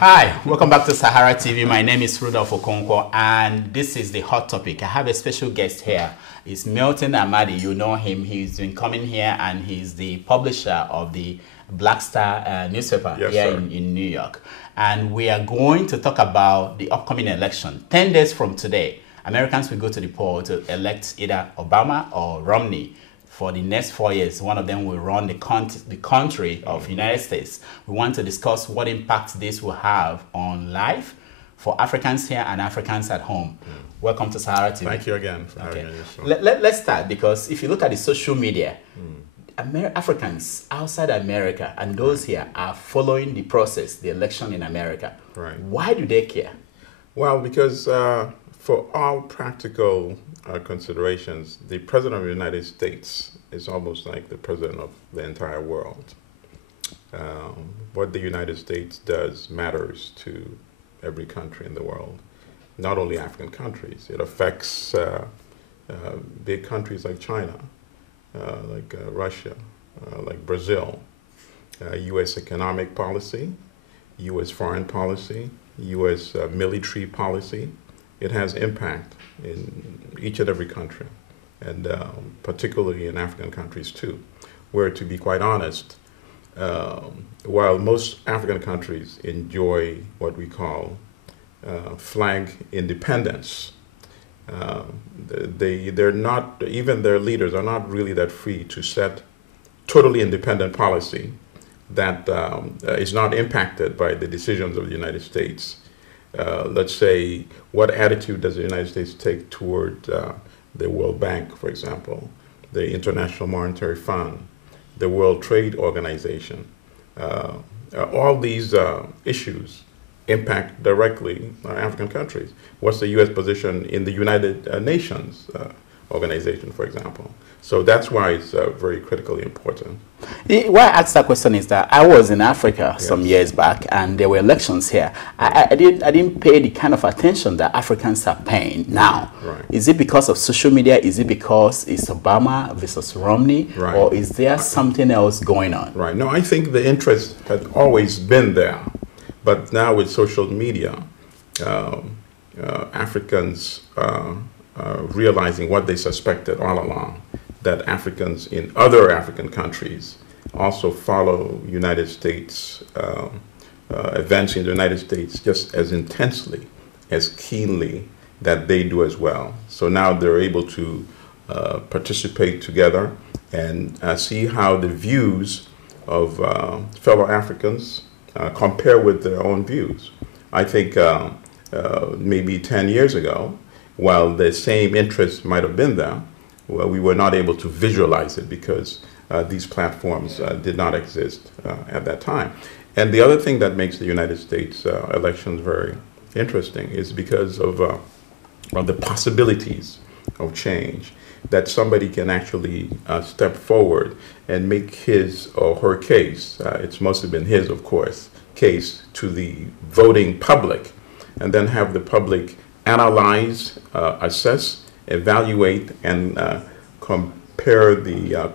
Hi, welcome back to Sahara TV. My name is Rudolph Okonkwo, and this is the hot topic. I have a special guest here. It's Milton Allimadi. You know him. He's been coming here, and he's the publisher of the Black Star newspaper here in New York. And we are going to talk about the upcoming election. 10 days from today, Americans will go to the poll to elect either Obama or Romney. For the next 4 years, one of them will run the country of the United States. We want to discuss what impact this will have on life for Africans here and Africans at home. Welcome to Sahara TV. Thank you again for having me on your show. Let's start, because if you look at the social media, Africans outside America and those here are following the process, the election in America. Right. Why do they care? Well, because for all practical considerations, the President of the United States is almost like the President of the entire world. What the United States does matters to every country in the world, not only African countries. It affects big countries like China, like Russia, like Brazil, U.S. economic policy, U.S. foreign policy, U.S. military policy. It has impact in each and every country, and particularly in African countries too, where, to be quite honest, while most African countries enjoy what we call flag independence, they're not, even their leaders are not really that free to set totally independent policy that is not impacted by the decisions of the United States. Let's say, what attitude does the United States take toward the World Bank, for example, the International Monetary Fund, the World Trade Organization? All these issues impact directly African countries. What's the U.S. position in the United Nations organization, for example? So that's why it's very critically important. Why I asked that question is that I was in Africa some years back, and there were elections here. I didn't pay the kind of attention that Africans are paying now. Right. Is it because of social media? Is it because it's Obama versus Romney? Right. Or is there something else going on? Right. No, I think the interest had always been there. But now with social media, Africans realizing what they suspected all along, that Africans in other African countries also follow United States events in the United States just as intensely, as keenly that they do as well. So now they're able to participate together and see how the views of fellow Africans compare with their own views. I think maybe 10 years ago, while the same interest might have been there, well, we were not able to visualize it because these platforms did not exist at that time. And the other thing that makes the United States elections very interesting is because of the possibilities of change, that somebody can actually step forward and make his or her case, it's mostly been his, of course, case to the voting public, and then have the public analyze, assess, evaluate, and compare the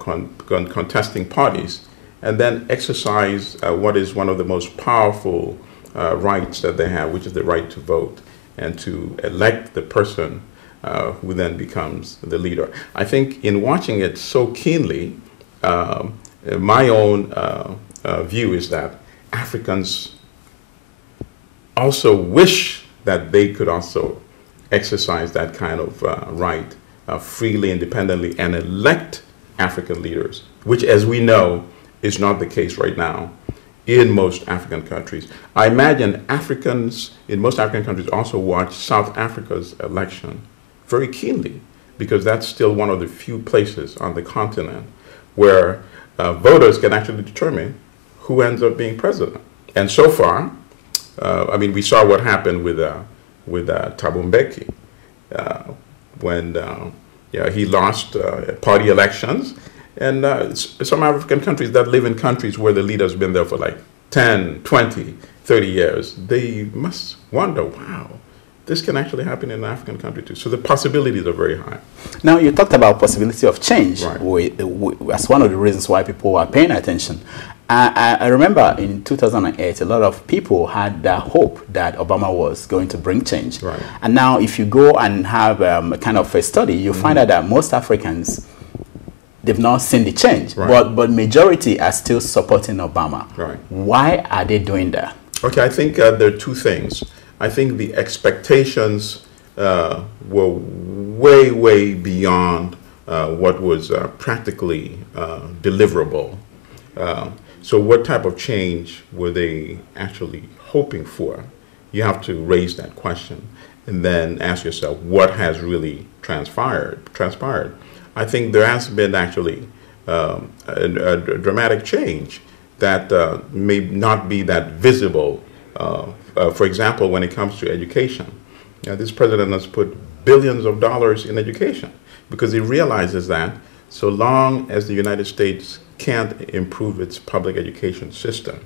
contesting parties, and then exercise what is one of the most powerful rights that they have, which is the right to vote, and to elect the person who then becomes the leader. I think in watching it so keenly, my own view is that Africans also wish that they could also exercise that kind of right freely, independently, and elect African leaders, which, as we know, is not the case right now in most African countries. I imagine Africans in most African countries also watch South Africa's election very keenly, because that's still one of the few places on the continent where voters can actually determine who ends up being president. And so far, I mean, we saw what happened with Thabo Mbeki when he lost party elections. And some African countries that live in countries where the leader's been there for like 10, 20, 30 years, they must wonder, wow, this can actually happen in an African country too. So the possibilities are very high. Now, you talked about possibility of change. Right. That's one of the reasons why people are paying attention. I remember in 2008, a lot of people had that hope that Obama was going to bring change. Right. And now if you go and have a kind of a study, you find out that most Africans, they've not seen the change, right. but majority are still supporting Obama. Right. Why are they doing that? Okay, I think there are two things. I think the expectations were way, way beyond what was practically deliverable. So what type of change were they actually hoping for? You have to raise that question and then ask yourself, what has really transpired? I think there has been actually a dramatic change that may not be that visible. For example, when it comes to education, this president has put billions of dollars in education because he realizes that so long as the United States can't improve its public education system,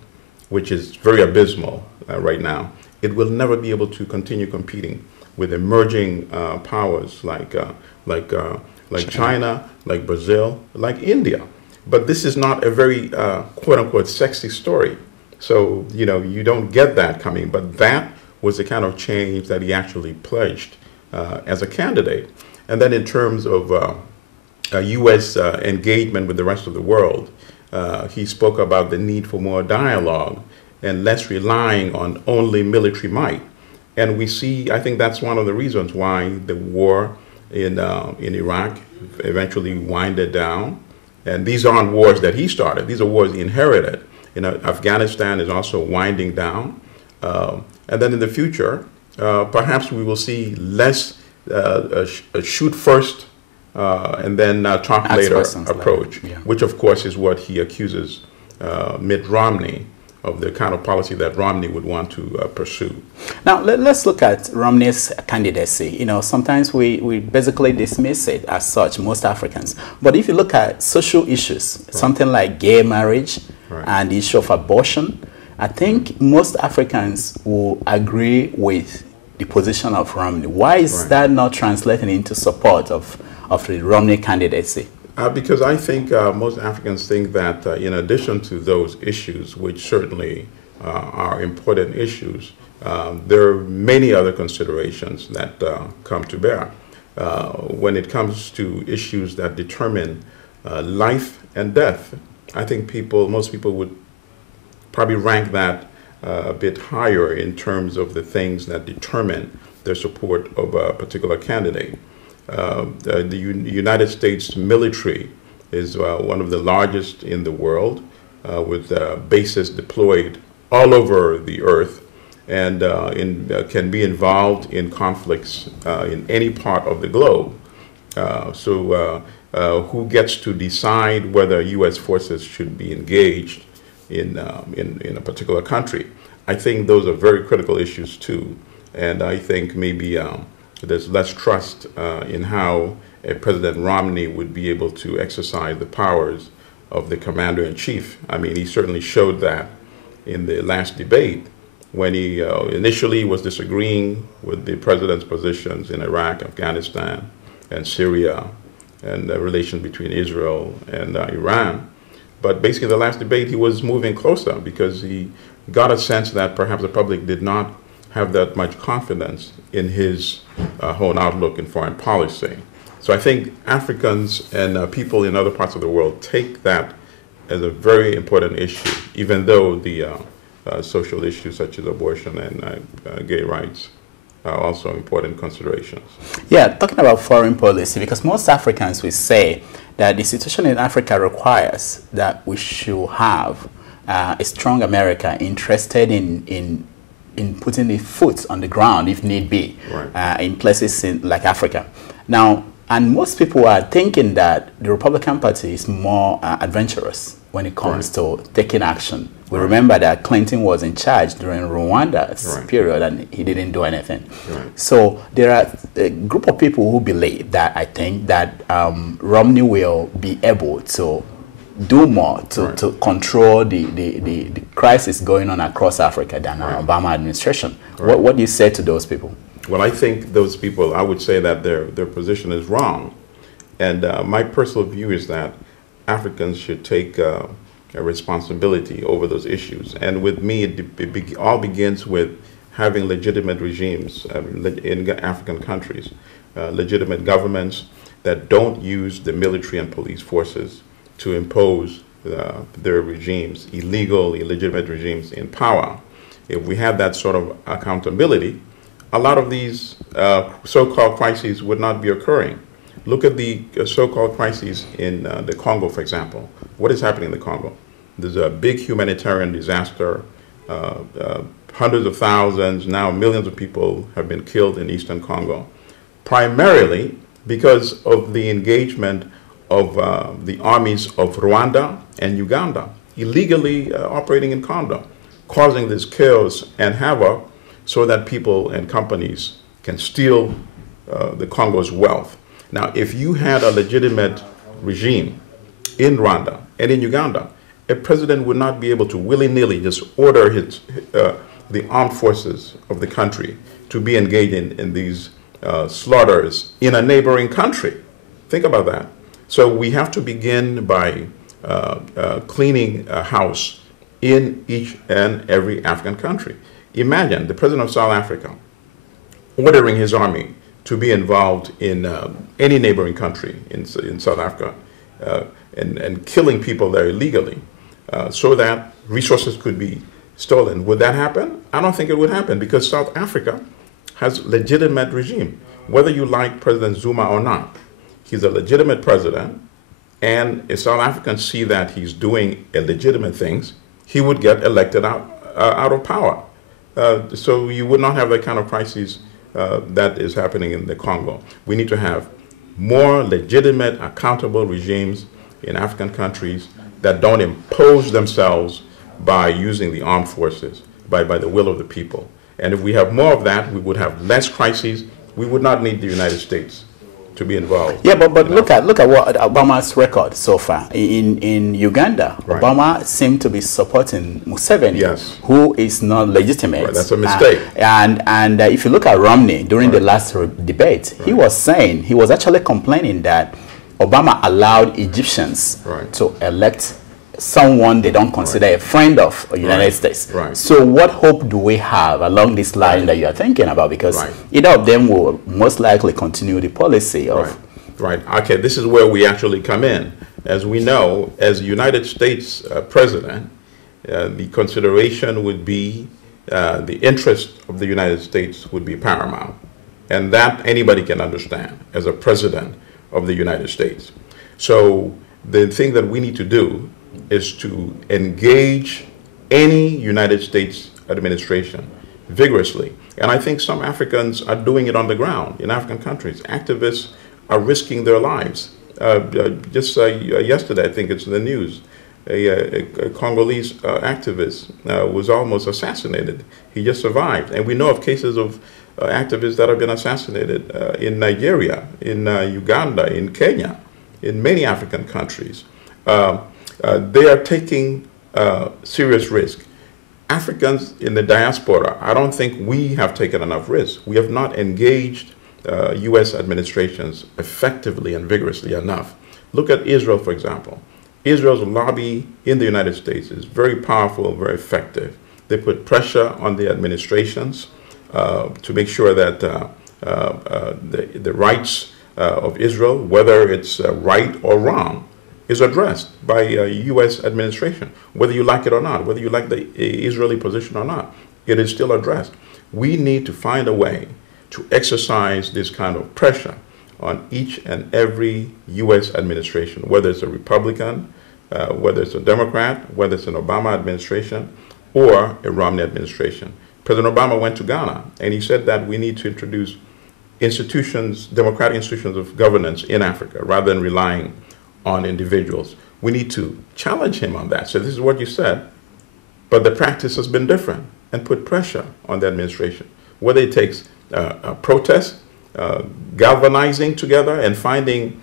which is very abysmal right now, it will never be able to continue competing with emerging powers like China, like Brazil, like India. But this is not a very quote-unquote sexy story. So, you don't get that coming. But that was the kind of change that he actually pledged as a candidate. And then in terms of U.S. engagement with the rest of the world, he spoke about the need for more dialogue and less relying on only military might. And we see, I think that's one of the reasons why the war in Iraq eventually winded down. And these aren't wars that he started. These are wars he inherited. Afghanistan is also winding down. And then in the future, perhaps we will see less shoot first and then talk later approach, which of course is what he accuses Mitt Romney of, the kind of policy that Romney would want to pursue. Now, let's look at Romney's candidacy. Sometimes we basically dismiss it as such, most Africans. But if you look at social issues, something like gay marriage and the issue of abortion, I think most Africans will agree with the position of Romney. Why is that not translating into support of the Romney candidacy? Because I think most Africans think that in addition to those issues, which certainly are important issues, there are many other considerations that come to bear. When it comes to issues that determine life and death, I think most people would probably rank that a bit higher in terms of the things that determine their support of a particular candidate. The United States military is one of the largest in the world, with bases deployed all over the earth, and can be involved in conflicts in any part of the globe. So who gets to decide whether U.S. forces should be engaged in a particular country? I think those are very critical issues too, and I think maybe there's less trust in how President Romney would be able to exercise the powers of the commander-in-chief. I mean, he certainly showed that in the last debate when he initially was disagreeing with the president's positions in Iraq, Afghanistan, and Syria, and the relation between Israel and Iran. But basically, the last debate, he was moving closer because he got a sense that perhaps the public did not have that much confidence in his whole outlook in foreign policy. So I think Africans and people in other parts of the world take that as a very important issue, even though the social issues such as abortion and gay rights are also important considerations. Yeah, talking about foreign policy, because most Africans will say that the situation in Africa requires that we should have a strong America interested in putting a foot on the ground, if need be, in places like Africa. Now, and most people are thinking that the Republican Party is more adventurous when it comes to taking action. We remember that Clinton was in charge during Rwanda's period and he didn't do anything. So there are a group of people who believe that, I think, that Romney will be able to do more to control the crisis going on across Africa than the Obama administration. What do you say to those people? Well, I think those people, I would say that their position is wrong. And my personal view is that Africans should take responsibility over those issues. And with me, it all begins with having legitimate regimes in African countries, legitimate governments that don't use the military and police forces to impose their regimes, illegal, illegitimate regimes in power. If we had that sort of accountability, a lot of these so-called crises would not be occurring. Look at the so-called crises in the Congo, for example. What is happening in the Congo? There's a big humanitarian disaster. Hundreds of thousands, now millions of people have been killed in eastern Congo, primarily because of the engagement of the armies of Rwanda and Uganda, illegally operating in Congo, causing this chaos and havoc so that people and companies can steal the Congo's wealth. Now, if you had a legitimate regime in Rwanda and in Uganda, a president would not be able to willy-nilly just order the armed forces of the country to be engaged in these slaughters in a neighboring country. Think about that. So we have to begin by cleaning a house in each and every African country. Imagine the president of South Africa ordering his army to be involved in any neighboring country in South Africa and killing people there illegally so that resources could be stolen. Would that happen? I don't think it would happen because South Africa has legitimate regime. Whether you like President Zuma or not, he's a legitimate president, and if South Africans see that he's doing illegitimate things, he would get elected out of power. So you would not have that kind of crisis that is happening in the Congo. We need to have more legitimate, accountable regimes in African countries that don't impose themselves by using the armed forces, by the will of the people. And if we have more of that, we would have less crises. We would not need the United States to be involved. Yeah, but look at what Obama's record so far. In Uganda, right. Obama seemed to be supporting Museveni, yes, who is not legitimate. Right, that's a mistake. And if you look at Romney during the last debate, he was actually complaining that Obama allowed Egyptians to elect someone they don't consider a friend of the United States. Right. So what hope do we have along this line that you are thinking about? Because either of them will most likely continue the policy of... Right. Okay, this is where we actually come in. As we know, as United States president, the consideration would be the interest of the United States would be paramount. And that anybody can understand as a president of the United States. So the thing that we need to do is to engage any United States administration vigorously. And I think some Africans are doing it on the ground in African countries. Activists are risking their lives. Just yesterday, I think it's in the news, a Congolese activist was almost assassinated. He just survived. And we know of cases of activists that have been assassinated in Nigeria, in Uganda, in Kenya, in many African countries. They are taking serious risk. Africans in the diaspora, I don't think we have taken enough risk. We have not engaged U.S. administrations effectively and vigorously enough. Look at Israel, for example. Israel's lobby in the United States is very powerful, very effective. They put pressure on the administrations to make sure that the rights of Israel, whether it's right or wrong, is addressed by U.S. administration, whether you like it or not, whether you like the Israeli position or not, it is still addressed. We need to find a way to exercise this kind of pressure on each and every U.S. administration, whether it's a Republican, whether it's a Democrat, whether it's an Obama administration, or a Romney administration. President Obama went to Ghana, and he said that we need to introduce institutions, democratic institutions of governance in Africa, rather than relying on individuals. We need to challenge him on that. So this is what you said, but the practice has been different, and put pressure on the administration. Whether it takes a protest, galvanizing together and finding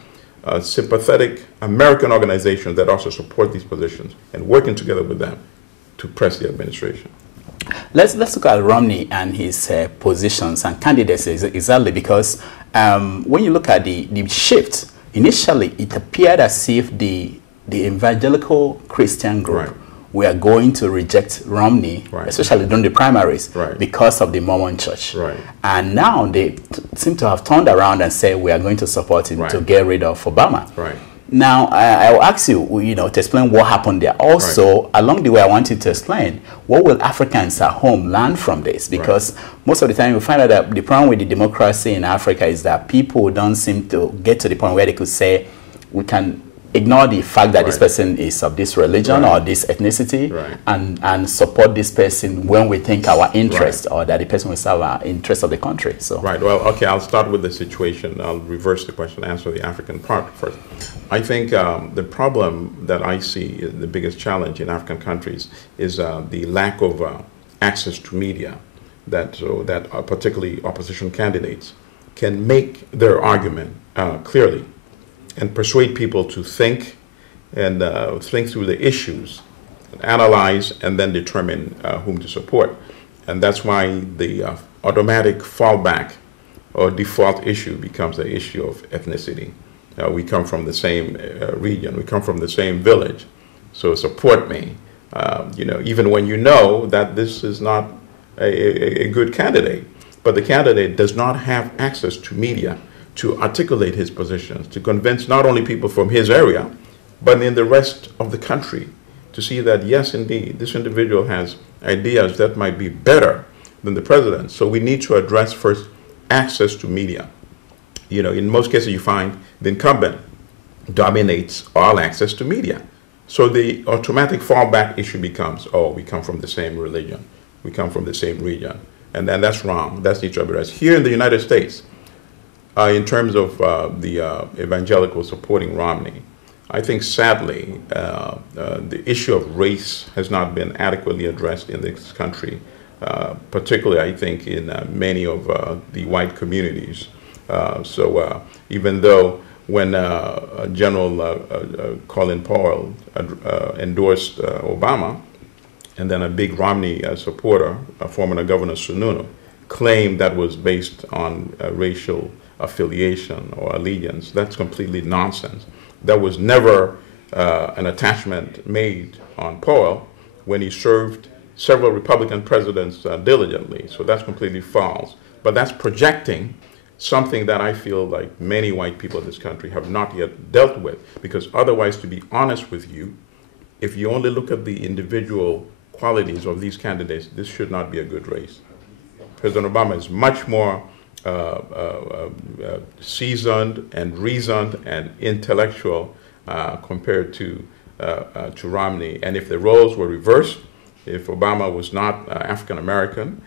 sympathetic American organizations that also support these positions and working together with them to press the administration. Let's look at Romney and his positions and candidates exactly, because when you look at the shift, initially it appeared as if the the evangelical Christian group Right. were going to reject Romney, Right. especially during the primaries, Right. because of the Mormon Church. Right. And now they seem to have turned around and say we are going to support him Right. to get rid of Obama. Right. Now, I will ask you, to explain what happened there. Also, along the way, I want you to explain what will Africans at home learn from this? Because most of the time, we find out that the problem with the democracy in Africa is that people don't seem to get to the point where they could say, we can ignore the fact that this person is of this religion or this ethnicity and support this person when we think our interest or that the person will serve our interest of the country. So Right. Well, okay, I'll start with the situation. I'll reverse the question, answer the African part first. I think the problem that I see, the biggest challenge in African countries is the lack of access to media, that particularly opposition candidates can make their argument clearly and persuade people to think and think through the issues, analyze, and then determine whom to support. And that's why the automatic fallback or default issue becomes the issue of ethnicity. We come from the same region, we come from the same village, so support me. Even when you know that this is not a good candidate, but the candidate does not have access to media to articulate his positions, to convince not only people from his area, but in the rest of the country, to see that, yes, indeed, this individual has ideas that might be better than the president. So we need to address first access to media. In most cases, you find the incumbent dominates all access to media. So the automatic fallback issue becomes, oh, we come from the same religion, we come from the same region. And then that's wrong. That needs to be addressed. Here in the United States, in terms of the evangelical supporting Romney, I think sadly the issue of race has not been adequately addressed in this country, particularly I think in many of the white communities. So even though when General Colin Powell endorsed Obama, and then a big Romney supporter, former Governor Sununu, claimed that was based on racial affiliation or allegiance. That's completely nonsense. There was never an attachment made on Powell when he served several Republican presidents diligently. So that's completely false. But that's projecting something that I feel like many white people in this country have not yet dealt with. Because otherwise, to be honest with you, if you only look at the individual qualities of these candidates, this should not be a good race. President Obama is much more seasoned and reasoned and intellectual compared to Romney. And if the roles were reversed, if Obama was not African American,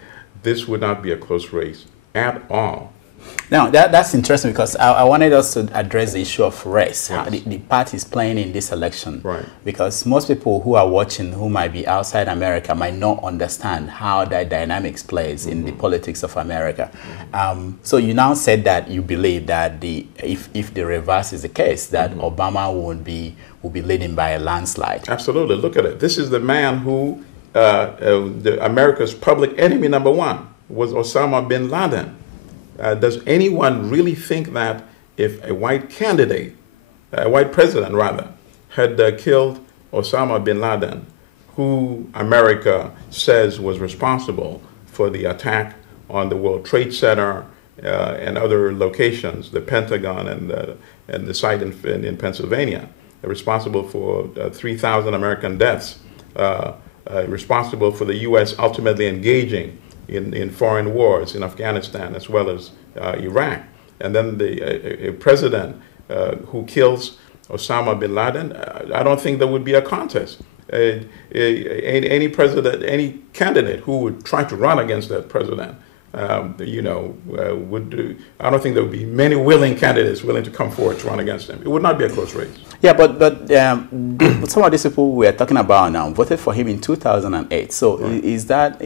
this would not be a close race at all. Now, that's interesting because I wanted us to address the issue of race, Yes. how the party is playing in this election. Right. Because most people who are watching, who might be outside America, might not understand how that dynamics plays in the politics of America. So you now said that you believe that if the reverse is the case, that Obama will be leading by a landslide. Absolutely. Look at it. This is the man who America's public enemy number one was Osama bin Laden. Does anyone really think that if a white candidate, a white president rather, had killed Osama bin Laden, who America says was responsible for the attack on the World Trade Center and other locations, the Pentagon and the site in Pennsylvania, responsible for 3,000 American deaths, responsible for the U.S. ultimately engaging in foreign wars in Afghanistan as well as Iraq. And then a president who kills Osama bin Laden, I don't think there would be a contest. Any president, any candidate who would try to run against that president, would do. I don't think there would be many willing candidates willing to come forward to run against him. It would not be a close race. Yeah, but some of these people we are talking about now voted for him in 2008. So is that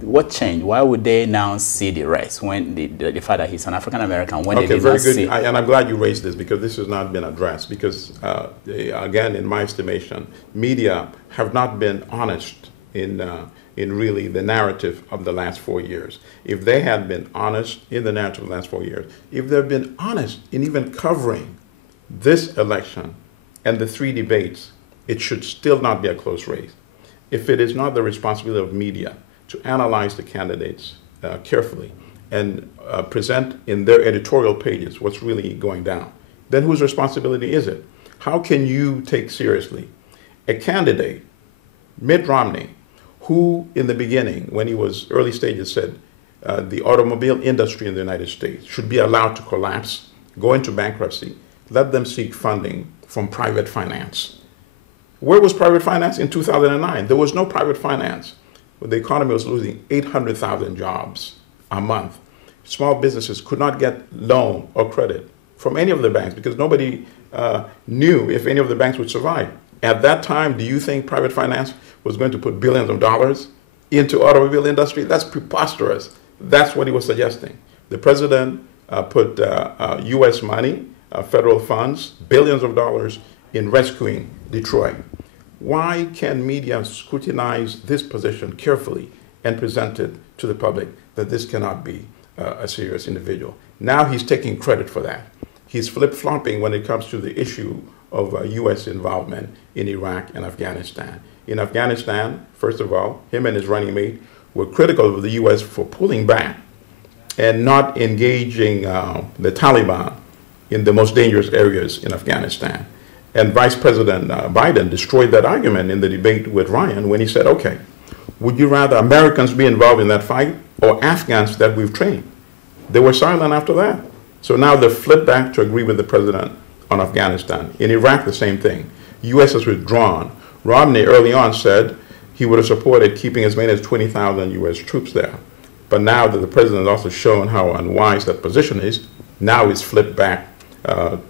what changed? Why would they now see the race when the fact that he's an African American when they did very not good. see? And I'm glad you raised this because this has not been addressed. Because again, in my estimation, media have not been honest in really the narrative of the last 4 years. If they had been honest in the narrative of the last 4 years, if they've been honest in even covering this election, and the 3 debates, it should still not be a close race. If it is not the responsibility of media to analyze the candidates carefully and present in their editorial pages what's really going down, then whose responsibility is it? How can you take seriously a candidate, Mitt Romney, who in the beginning, when he was early stages, said the automobile industry in the United States should be allowed to collapse, go into bankruptcy, let them seek funding from private finance. Where was private finance in 2009? There was no private finance. The economy was losing 800,000 jobs a month. Small businesses could not get loan or credit from any of the banks because nobody knew if any of the banks would survive. At that time, do you think private finance was going to put billions of dollars into automobile industry? That's preposterous. That's what he was suggesting. The president put U.S. money, federal funds, billions of dollars in rescuing Detroit. Why can media scrutinize this position carefully and present it to the public that this cannot be a serious individual? Now he's taking credit for that. He's flip-flopping when it comes to the issue of U.S. involvement in Iraq and Afghanistan. In Afghanistan, first of all, him and his running mate were critical of the U.S. for pulling back and not engaging the Taliban in the most dangerous areas in Afghanistan. And Vice President Biden destroyed that argument in the debate with Ryan when he said, okay, would you rather Americans be involved in that fight or Afghans that we've trained? They were silent after that. So now they've flipped back to agree with the president on Afghanistan. In Iraq, the same thing. U.S. has withdrawn. Romney early on said he would have supported keeping as many as 20,000 U.S. troops there. But now that the president has also shown how unwise that position is, now he's flipped back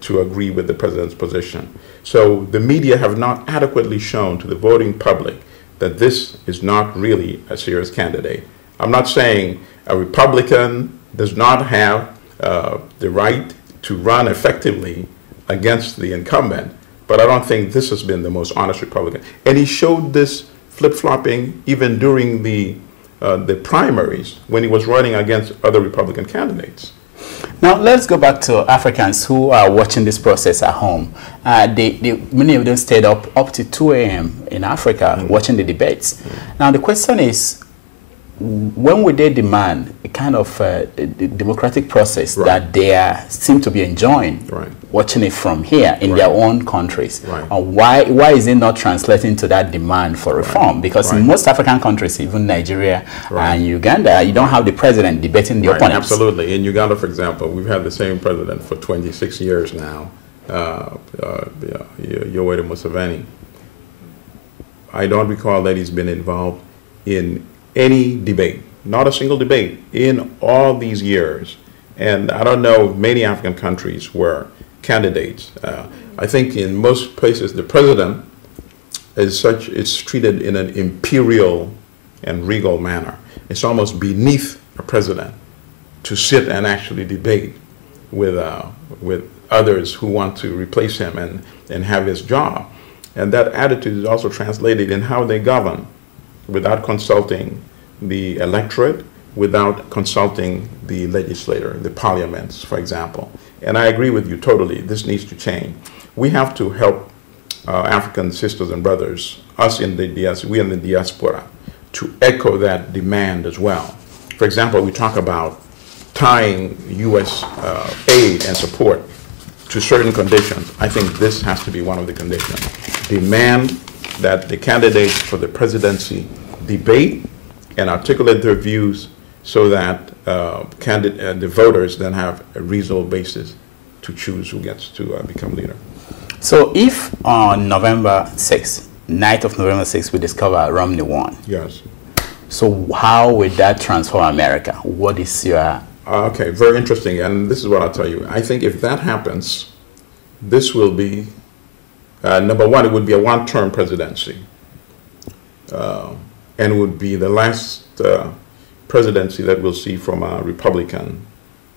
to agree with the president's position. So the media have not adequately shown to the voting public that this is not really a serious candidate. I'm not saying a Republican does not have the right to run effectively against the incumbent, but I don't think this has been the most honest Republican. And he showed this flip-flopping even during the primaries when he was running against other Republican candidates. Now, let's go back to Africans who are watching this process at home. Many of them stayed up to 2 a.m. in Africa watching the debates. Now, the question is, when would they demand a kind of democratic process that they seem to be enjoying, watching it from here in their own countries? Why is it not translating to that demand for reform? Because in most African countries, even Nigeria and Uganda, you don't have the president debating the opponents. Absolutely. In Uganda, for example, we've had the same president for 26 years now, Yoweri Museveni. I don't recall that he's been involved in any debate, not a single debate in all these years. And I don't know many African countries where candidates, I think in most places the president is treated in an imperial and regal manner. It's almost beneath a president to sit and actually debate with others who want to replace him and have his job. And that attitude is also translated in how they govern, without consulting the electorate, without consulting the legislator, the parliaments, for example. And I agree with you totally. This needs to change. We have to help African sisters and brothers, we in the diaspora, to echo that demand as well. For example, we talk about tying U.S. aid and support to certain conditions. I think this has to be one of the conditions. Demand that the candidates for the presidency debate and articulate their views so that the voters then have a reasonable basis to choose who gets to become leader. So if on November 6th, night of November 6th, we discover Romney won. Yes. So how will that transform America? What is your... Okay, very interesting. And this is what I'll tell you. I think if that happens, this will be, number one, it would be a one-term presidency. And it would be the last presidency that we'll see from a Republican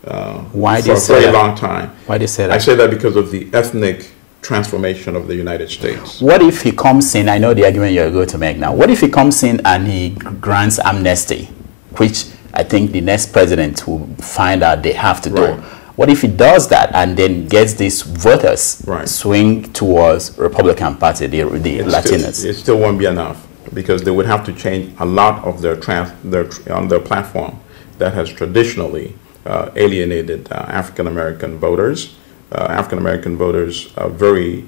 for a very long time. Why do you say that? I say that because of the ethnic transformation of the United States. What if he comes in, I know the argument you're going to make now, what if he comes in and he grants amnesty, which I think the next president will find out they have to do? What if he does that and then gets these voters swing towards Republican Party, the Latinos? It still won't be enough, because they would have to change a lot of their platform that has traditionally alienated African American voters. African American voters are very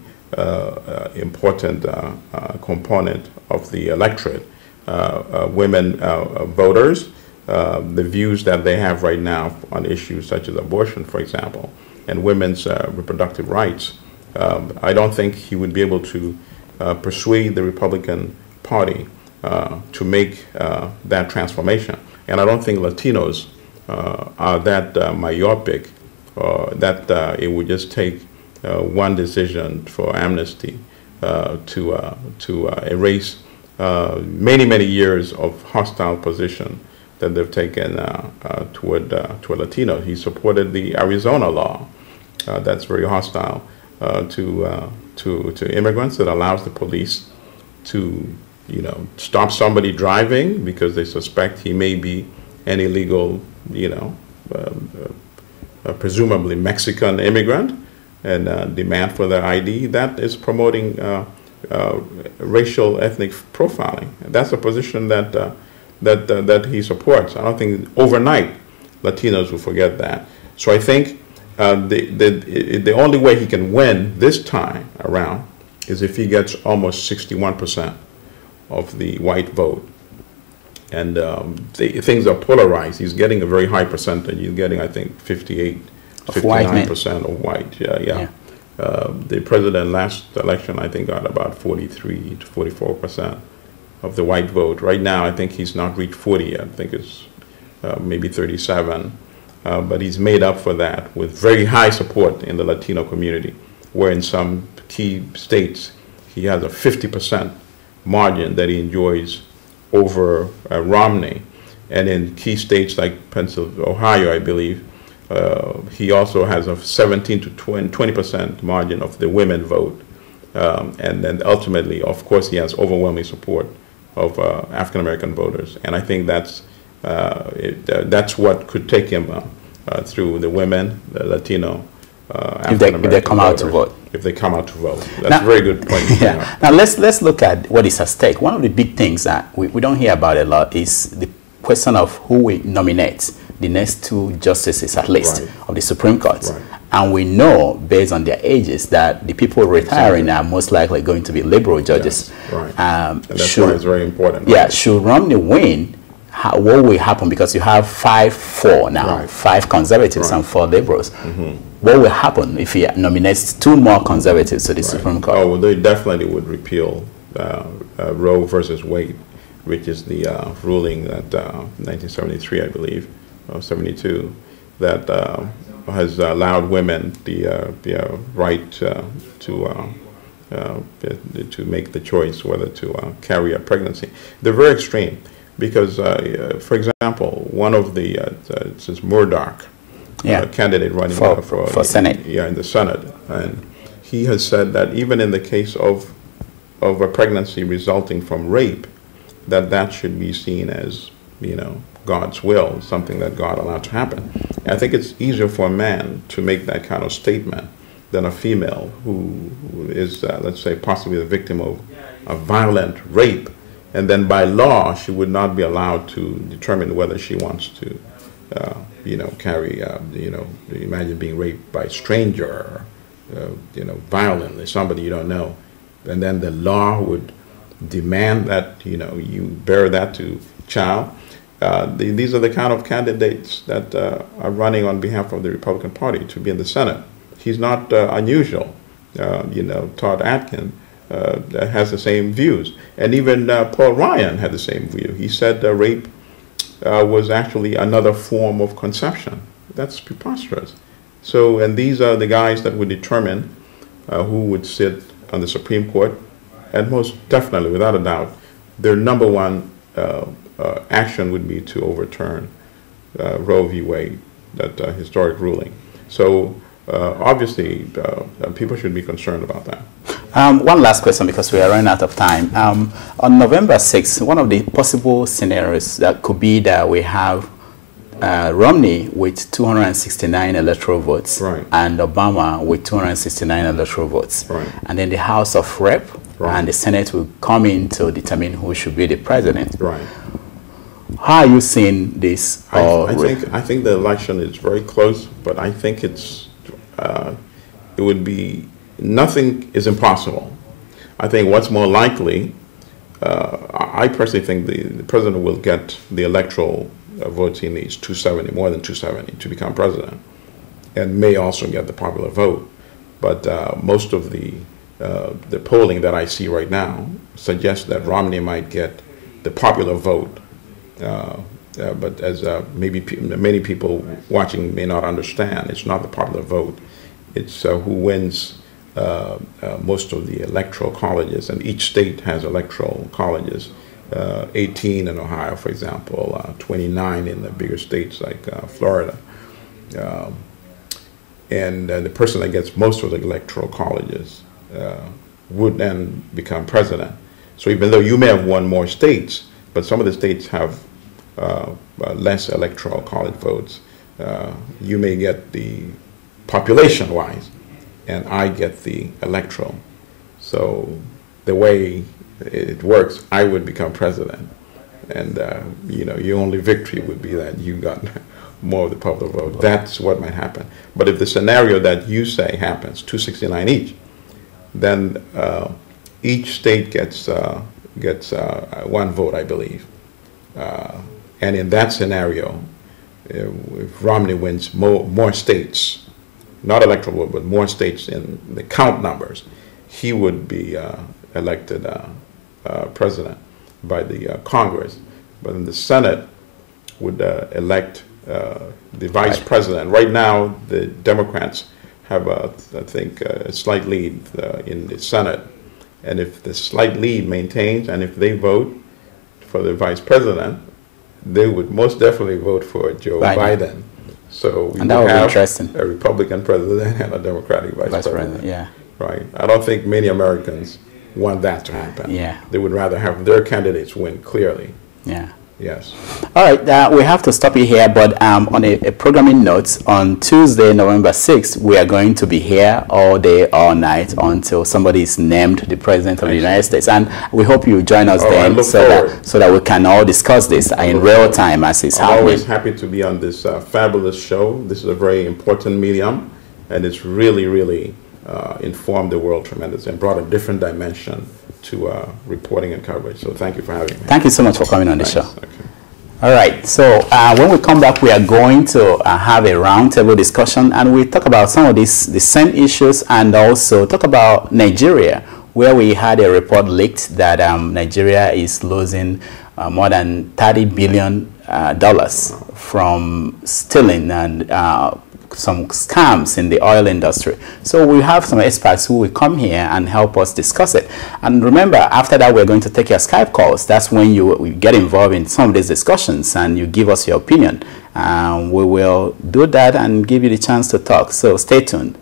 important component of the electorate. Women voters, the views that they have right now on issues such as abortion, for example, and women's reproductive rights, I don't think he would be able to persuade the Republican Party to make that transformation. And I don't think Latinos are that myopic, that it would just take one decision for amnesty to erase many years of hostile position that they've taken toward Latinos. He supported the Arizona law that's very hostile to immigrants, that allows the police to, stop somebody driving because they suspect he may be an illegal, presumably Mexican immigrant, and demand for their ID. That is promoting racial ethnic profiling. That's a position that he supports. I don't think overnight Latinos will forget that. So I think the only way he can win this time around is if he gets almost 61% of the white vote. And things are polarized. He's getting a very high percentage. He's getting, I think, 59% of white. Yeah. The president last election, I think, got about 43 to 44% of the white vote. Right now, I think he's not reached 40 yet. I think it's maybe 37. But he's made up for that with very high support in the Latino community, where in some key states, he has a 50% margin that he enjoys over Romney. And in key states like Pennsylvania, Ohio, I believe, he also has a 17 to 20% margin of the women vote. And then ultimately, of course, he has overwhelming support of African-American voters. And I think that's what could take him through the women, the Latino, if they come out to vote. If they come out to vote. That's a very good point. Yeah. Now let's look at what is at stake. One of the big things that we don't hear about a lot is the question of who we nominate the next two justices, at least, of the Supreme Court. Right. And we know, based on their ages, that the people retiring are most likely going to be liberal judges. Yes. Right. And that's why it's very important. Yeah, should Romney win, what will happen? Because you have 5-4 now, 5 conservatives and 4 liberals. What will happen if he nominates 2 more conservatives to the Supreme Court? Oh, well, they definitely would repeal Roe versus Wade, which is the ruling that 1973, I believe, or 72, that has allowed women the right to make the choice whether to carry a pregnancy. They're very extreme because, for example, one of the since Murdoch, candidate running for Senate, in the Senate, and he has said that even in the case of a pregnancy resulting from rape, that should be seen as, God's will, something that God allowed to happen. And I think it's easier for a man to make that kind of statement than a female who is, let's say, possibly the victim of a violent rape, and then by law she would not be allowed to determine whether she wants to, carry, imagine being raped by a stranger, violently, somebody you don't know, and then the law would demand that, you bear that to child. These are the kind of candidates that are running on behalf of the Republican Party to be in the Senate. He's not unusual. Todd Atkin has the same views. And even Paul Ryan had the same view. He said rape was actually another form of conception. That's preposterous. So, and these are the guys that would determine who would sit on the Supreme Court. And most definitely, without a doubt, their number one action would be to overturn Roe v. Wade, that historic ruling. So obviously, people should be concerned about that. One last question, because we are running out of time. On November 6th, one of the possible scenarios that could be that we have Romney with 269 electoral votes, right, and Obama with 269 electoral votes. Right. And then the House of Rep and the Senate will come in to determine who should be the president. Right. How are you seeing this? I think the election is very close, but I think it would be, nothing is impossible. I think what's more likely, I personally think the president will get the electoral votes he needs, 270, more than 270, to become president, and may also get the popular vote. But most of the polling that I see right now suggests that Romney might get the popular vote. But as maybe many people watching may not understand, it's not the popular vote. It's who wins most of the electoral colleges, and each state has electoral colleges. 18 in Ohio, for example, 29 in the bigger states like Florida. And the person that gets most of the electoral colleges would then become president. So even though you may have won more states, but some of the states have less electoral college votes, you may get the population-wise, and I get the electoral. So the way it works, I would become president, and your only victory would be that you got more of the popular vote. That's what might happen. But if the scenario that you say happens, 269 each, then each state gets one vote, I believe. And in that scenario, if Romney wins more states, not electoral vote, but more states in the count numbers, he would be elected president by the Congress. But in the Senate would elect the vice president. Right now, the Democrats have, I think, a slight lead in the Senate. And if the slight lead maintains, and if they vote for the vice president, they would most definitely vote for Joe Biden. So we would have a Republican president and a Democratic vice president. Yeah. Right. I don't think many Americans want that to happen. Yeah. They would rather have their candidates win clearly. Yeah. Yes. All right, we have to stop it here, but on a programming note, on Tuesday, November 6th, we are going to be here all day, all night, until somebody is named the President of the United States. And we hope you join us then so that we can all discuss this in real time as it's happening. I'm always happy to be on this fabulous show. This is a very important medium, and it's really, really informed the world tremendously and brought a different dimension to reporting and coverage. So thank you for having me. Thank you so much for coming on the show. Okay. All right, so when we come back, we are going to have a roundtable discussion, and we talk about some of the same issues, and also talk about Nigeria, where we had a report leaked that Nigeria is losing more than $30 billion from stealing and some scams in the oil industry. So we have some experts who will come here and help us discuss it. And remember, after that, we're going to take your Skype calls. That's when you get involved in some of these discussions and you give us your opinion. We will do that and give you the chance to talk. So stay tuned.